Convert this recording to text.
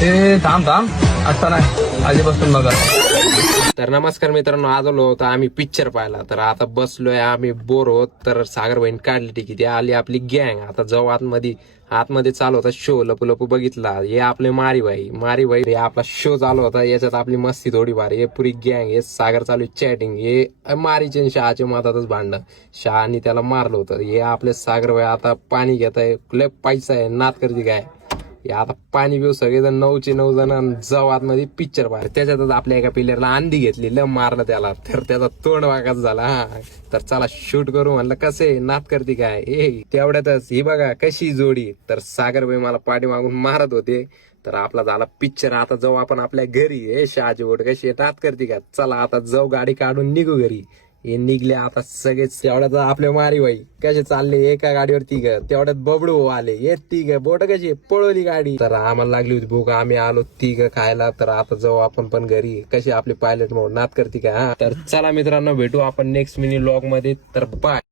ते थांब थांब आता नाही आधीपासून बघा. तर नमस्कार मित्रांनो, आज आलो होतो आम्ही पिक्चर पाहायला. तर आता बसलोय आम्ही बोर होत. तर सागर बहीण काढली तिकीट, आली आपली गँग. आता जाऊ आतमध्ये चालू होता शो. लपू लपू बघितला. हे आपले मारी भाई हे आपला शो चालू होता. याच्यात आपली मस्ती थोडीफार. हे पुरी गँग, हे सागर चालू चॅटिंग, हे मारीचे आणि शहाचे मधातच भांडण. शहानी त्याला मारलं होतं. हे आपले सागर भाई आता पाणी घेत आहे. लय पैसा आहे, नाद करते काय. हे आता पाणी पिऊ सगळेजण 9चे 9 जण जाऊ आतमध्ये पिक्चर पाहिजे. त्याच्यातच आपल्या एका प्लेअरला अंडी घेतली, ल मारलं त्याला. तर त्याचा तोंड वागाच झाला. हा तर चला शूट करू म्हणलं. कसे नात करते काय तेवढ्यातच ही बघा कशी जोडी. तर सागरभाई मला पाठी मागून मारत होते. तर आपला झाला पिक्चर. आता जाऊ आपण आपल्या घरी. हे शहाजी बोट कशी नात करते का. चला आता जाऊ, गाडी काढून निघू घरी. हे निघले आता सगळेच. तेवढ्यात आपले मारी भाई कसे चालले एका गाडीवर तिघ. तेवढ्यात बबडू आले, हे तिघ. बोट कशी पळवली गाडी. तर आम्हाला लागली होती भूक, आम्ही आलो तिघ खायला. तर आता जाऊ आपण पण घरी. कशी आपली पायलट मोड नात करते का. तर चला मित्रांनो, भेटू आपण नेक्स्ट मिनी व्लॉग मध्ये. तर बाय.